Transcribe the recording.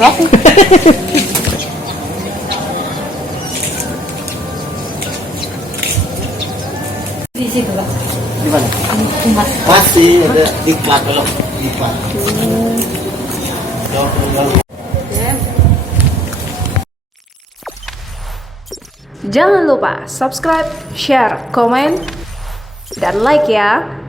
Di situ, Pak. Di mana? Mas. Masih ada diklat kalau diklat. Jangan lupa subscribe, share, komen, dan like ya.